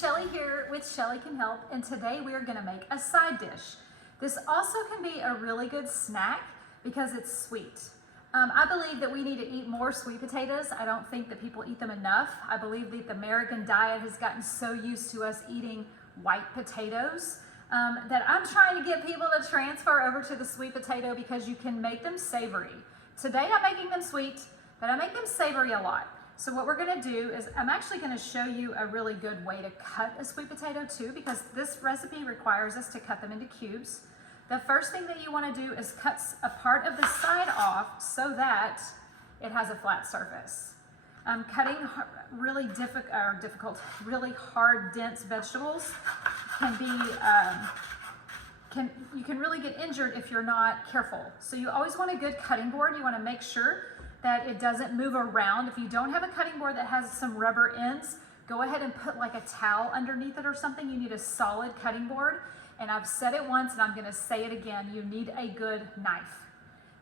Shelley here with Shelley Can Help, and today we are going to make a side dish. This also can be a really good snack because it's sweet. I believe that we need to eat more sweet potatoes. I don't think that people eat them enough. I believe that the American diet has gotten so used to us eating white potatoes that I'm trying to get people to transfer over to the sweet potato because you can make them savory. Today I'm making them sweet, but I make them savory a lot. So what we're gonna do is I'm actually gonna show you a really good way to cut a sweet potato too, because this recipe requires us to cut them into cubes. The first thing that you wanna do is cut a part of the side off so that it has a flat surface. Cutting really difficult, really hard, dense vegetables can be, you can really get injured if you're not careful. So you always want a good cutting board. You wanna make sure that it doesn't move around. If you don't have a cutting board that has some rubber ends, go ahead and put like a towel underneath it or something. You need a solid cutting board. And I've said it once and I'm gonna say it again, you need a good knife.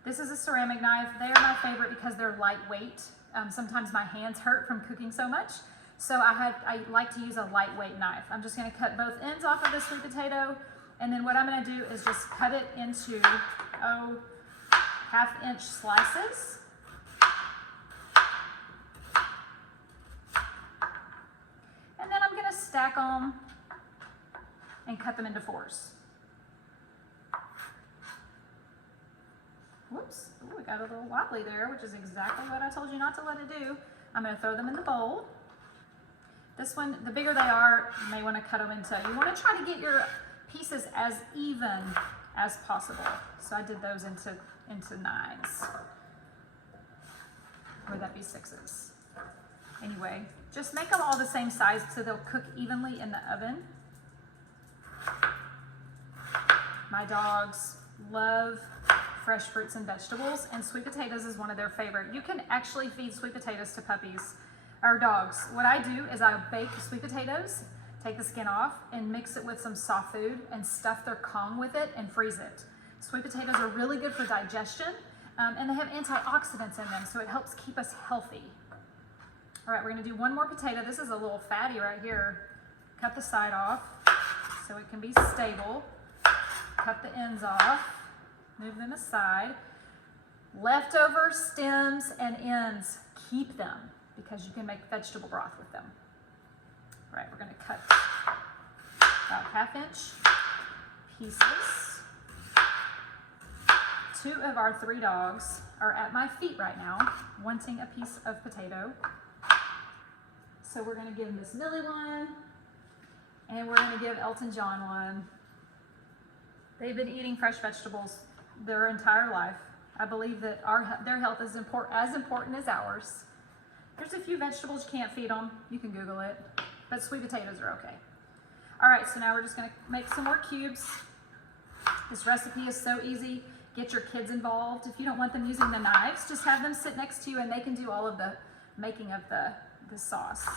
This is a ceramic knife. They are my favorite because they're lightweight. Sometimes my hands hurt from cooking so much. So I like to use a lightweight knife. I'm just gonna cut both ends off of the sweet potato. And then what I'm gonna do is just cut it into, 1/2-inch slices. Stack them and cut them into 4s. Whoops, ooh, it got a little wobbly there, which is exactly what I told you not to let it do. I'm gonna throw them in the bowl. This one, the bigger they are, you may wanna cut them into, you wanna try to get your pieces as even as possible. So I did those into 9s. Or that'd be 6s. Anyway, just make them all the same size so they'll cook evenly in the oven. My dogs love fresh fruits and vegetables, and sweet potatoes is one of their favorite. You can actually feed sweet potatoes to puppies or dogs. What I do is I bake sweet potatoes, take the skin off, and mix it with some soft food and stuff their Kong with it and freeze it. Sweet potatoes are really good for digestion, and they have antioxidants in them, so it helps keep us healthy. All right, we're gonna do one more potato. This is a little fatty right here. Cut the side off so it can be stable. Cut the ends off, move them aside. Leftover stems and ends, keep them because you can make vegetable broth with them. All right, we're gonna cut about 1/2-inch pieces. 2 of our 3 dogs are at my feet right now, wanting a piece of potato. So we're gonna give Miss Millie one, and we're gonna give Elton John one. They've been eating fresh vegetables their entire life. I believe that their health is as important as ours. There's a few vegetables you can't feed them. You can Google it, but sweet potatoes are okay. All right, so now we're just gonna make some more cubes. This recipe is so easy. Get your kids involved. If you don't want them using the knives, just have them sit next to you and they can do all of the making of the sauce.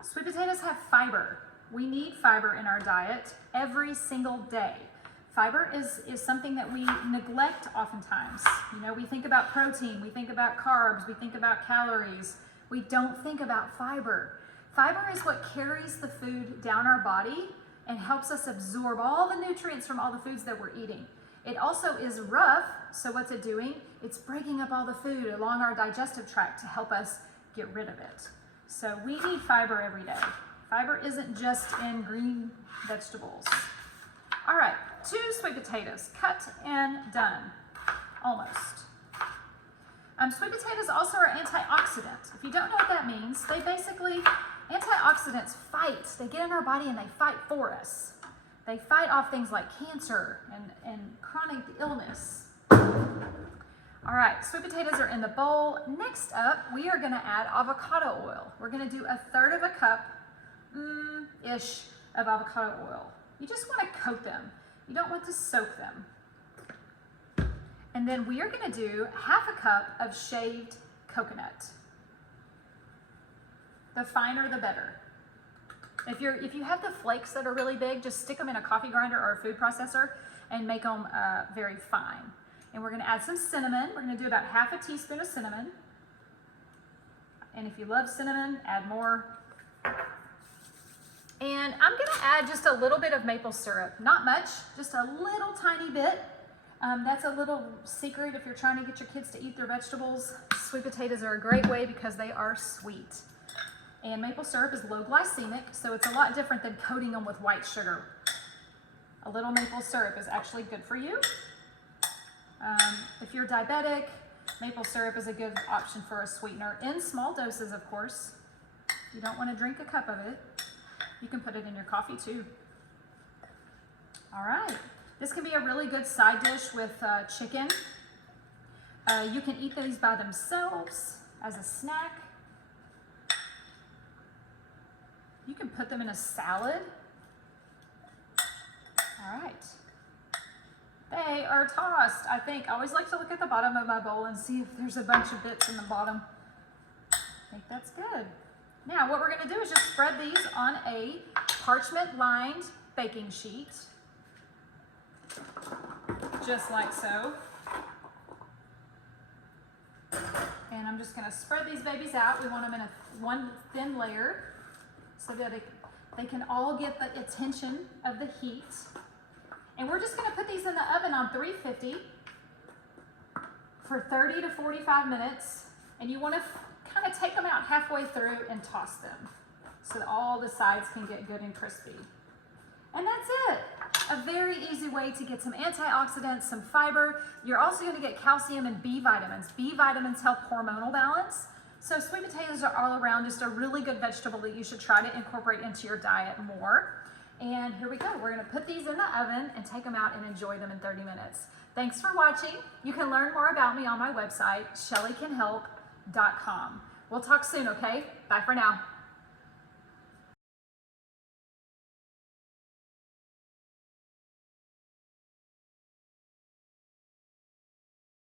Sweet potatoes have fiber. We need fiber in our diet every single day. Fiber is something that we neglect oftentimes. You know, we think about protein, we think about carbs, we think about calories. We don't think about fiber. Fiber is what carries the food down our body and helps us absorb all the nutrients from all the foods that we're eating. It also is rough, so what's it doing? It's breaking up all the food along our digestive tract to help us get rid of it. So we need fiber every day. Fiber isn't just in green vegetables. All right, 2 sweet potatoes, cut and done, almost. Sweet potatoes also are antioxidants. If you don't know what that means, antioxidants fight. They get in our body and they fight for us. They fight off things like cancer and chronic illness. All right, sweet potatoes are in the bowl. Next up, we are gonna add avocado oil. We're gonna do 1/3 of a cup-ish of avocado oil. You just wanna coat them. You don't want to soak them. And then we are gonna do 1/2 cup of shaved coconut. The finer, the better. If you have the flakes that are really big, just stick them in a coffee grinder or a food processor and make them very fine. And we're gonna add some cinnamon. We're gonna do about half a teaspoon of cinnamon. And if you love cinnamon, add more. And I'm gonna add just a little bit of maple syrup. Not much, just a little tiny bit. That's a little secret if you're trying to get your kids to eat their vegetables. Sweet potatoes are a great way because they are sweet. And maple syrup is low glycemic, so it's a lot different than coating them with white sugar. A little maple syrup is actually good for you. If you're diabetic, maple syrup is a good option for a sweetener, in small doses, of course. You don't want to drink a cup of it. You can put it in your coffee too. All right, this can be a really good side dish with chicken. You can eat these by themselves as a snack. You can put them in a salad. All right. They are tossed, I think. I always like to look at the bottom of my bowl and see if there's a bunch of bits in the bottom. I think that's good. Now, what we're gonna do is just spread these on a parchment-lined baking sheet. Just like so. And I'm just gonna spread these babies out. We want them in one thin layer so that they can all get the attention of the heat. And we're just gonna put these in the oven on 350 for 30 to 45 minutes. And you wanna kind of take them out halfway through and toss them so that all the sides can get good and crispy. And that's it. A very easy way to get some antioxidants, some fiber. You're also gonna get calcium and B vitamins. B vitamins help hormonal balance. So sweet potatoes are all around just a really good vegetable that you should try to incorporate into your diet more. And here we go. We're gonna put these in the oven and take them out and enjoy them in 30 minutes. Thanks for watching. You can learn more about me on my website, shelleycanhelp.com. We'll talk soon, okay? Bye for now.